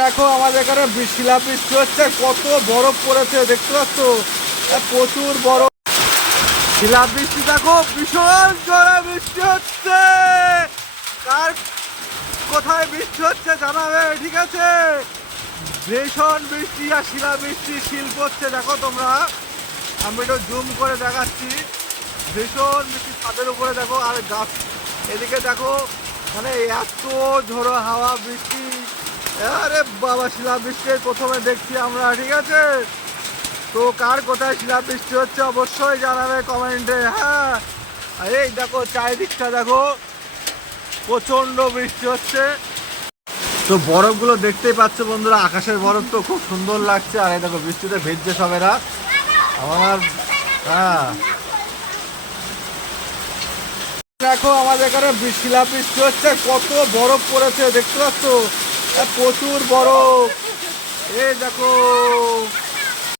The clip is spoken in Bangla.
দেখো আমাদের এখানে শিলাবৃষ্টি হচ্ছে, কত বরফ পড়েছে দেখতে পাচ্ছ, প্রচুর বরফ। শিলাবৃষ্টি দেখো, ভীষণ জোরে বৃষ্টি হচ্ছে। কার কোথায় বৃষ্টি হচ্ছে জানাবে, ঠিক আছে? ভীষণ বৃষ্টি আর শিলাবৃষ্টি, শিল পড়ছে দেখো তোমরা। আমি একটু জুম করে দেখাচ্ছি। ভীষণ বৃষ্টি ছাদের উপরে দেখো, আর গাছ এদিকে দেখো, মানে এত ঝোড়ো হাওয়া বৃষ্টি। আরে বাবা, শিলাবৃষ্টি প্রথমে দেখছি আমরা, ঠিক আছে? তো কার কোথায় শিলাবৃষ্টি হচ্ছে অবশ্যই জানাবে কমেন্টে। হ্যাঁ, এই দেখো চারিদিকটা দেখো, প্রচন্ড বৃষ্টি হচ্ছে। তো বরফগুলো দেখতেই পাচ্ছ বন্ধুরা, আকাশের বরফ তো খুব সুন্দর লাগছে। আর এই দেখো বৃষ্টিতে ভিজছে সবেরা আমার। হ্যাঁ, দেখো আমাদের এখানে শিলাবৃষ্টি হচ্ছে, কত বরফ পড়েছে দেখতে পাচ্ছ, প্রচুর বরফ। এই দেখো